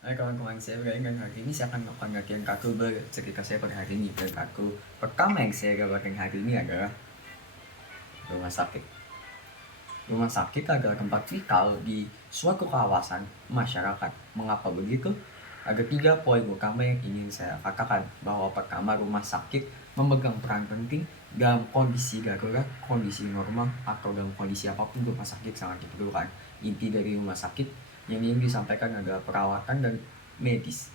Hai kawan-kawan, saya Ryan dan hari ini saya akan melakukan latihan kaku bercerita saya pada hari ini. Dan kaku pertama yang saya lakukan hari ini adalah rumah sakit. Rumah sakit adalah tempat vital di suatu kawasan masyarakat. Mengapa begitu? Ada 3 poin utama yang ingin saya katakan. Bahwa pertama, rumah sakit memegang peran penting dalam kondisi darurat, kondisi normal, atau dalam kondisi apapun rumah sakit sangat diperlukan. Inti dari rumah sakit yang ingin disampaikan adalah perawatan dan medis,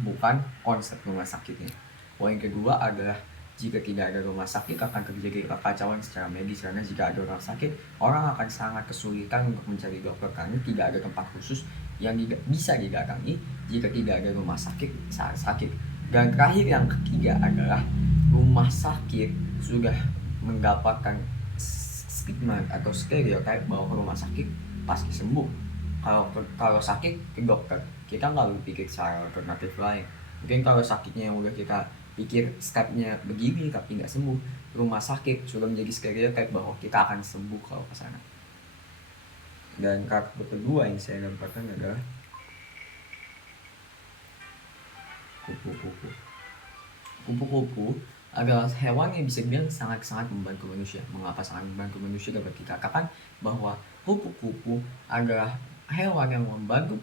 bukan konsep rumah sakitnya. Poin kedua adalah jika tidak ada rumah sakit akan terjadi kekacauan secara medis, karena jika ada rumah sakit orang akan sangat kesulitan untuk mencari dokter karena tidak ada tempat khusus yang bisa didatangi jika tidak ada rumah sakit saat sakit. Dan terakhir yang ketiga adalah rumah sakit sudah mendapatkan stigma atau stereotip bahwa rumah sakit pasti sembuh. Kalau sakit ke dokter, kita nggak berpikir secara alternatif lain. Mungkin kalau sakitnya yang udah kita pikir stepnya begini tapi nggak sembuh, rumah sakit sudah menjadi stereotip bahwa kita akan sembuh kalau ke sana. Dan karakter kedua yang saya dapatkan adalah kupu-kupu. Kupu-kupu adalah hewan yang bisa dibilang sangat-sangat membantu manusia. Mengapa sangat membantu manusia? Dapat kita katakan bahwa kupu-kupu adalah hewan yang membantu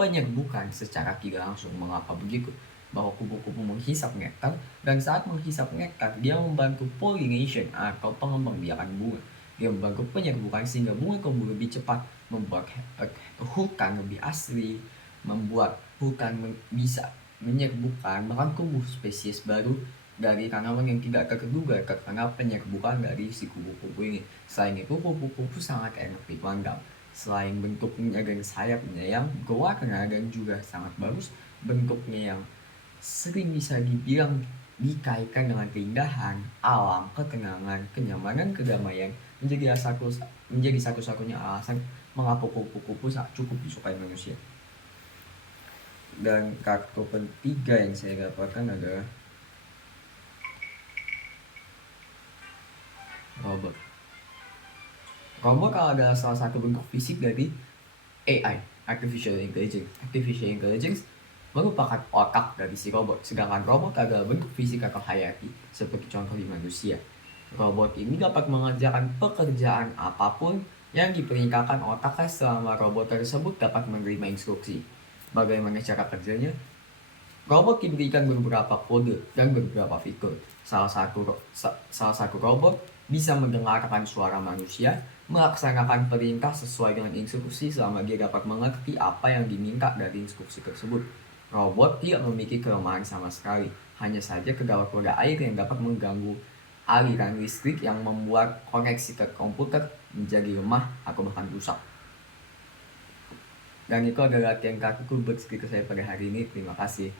penyerbukan secara tidak langsung. Mengapa begitu? Bahwa kupu-kupu menghisap nektar, dan saat menghisap nektar dia membantu pollination atau pengembangbiakan bunga. Dia membantu penyerbukan sehingga bunga tumbuh lebih cepat, membuat hutan lebih asli, membuat hutan bisa menyerbukan bahkan tumbuh spesies baru dari tanaman yang tidak terduga karena penyerbukan dari si kupu-kupu ini. Selain itu, kupu-kupu sangat enak dipandang. Selain bentuknya dan sayapnya yang berwarna dan juga sangat bagus, bentuknya yang sering bisa dibilang dikaitkan dengan keindahan, alam, ketenangan, kenyamanan, kedamaian, menjadi satu-satunya alasan mengapa kupu-kupu cukup disukai manusia. Dan karakter ketiga yang saya dapatkan adalah robot. Robot adalah salah satu bentuk fisik dari AI, Artificial Intelligence. Artificial Intelligence merupakan otak dari si robot, sedangkan robot adalah bentuk fisik atau hayati, seperti contoh di manusia. Robot ini dapat mengerjakan pekerjaan apapun yang diperintahkan otaknya selama robot tersebut dapat menerima instruksi. Bagaimana cara kerjanya? Robot diberikan beberapa kode dan beberapa fitur. Salah satu robot bisa mendengarkan suara manusia, melaksanakan perintah sesuai dengan instruksi selama dia dapat mengerti apa yang diminta dari instruksi tersebut. Robot tidak memiliki kelemahan sama sekali, hanya saja kedalaman roda air yang dapat mengganggu aliran listrik yang membuat koneksi ke komputer menjadi lemah atau bahkan rusak. Dan itu adalah latihan kakuku buat speaker saya pada hari ini. Terima kasih.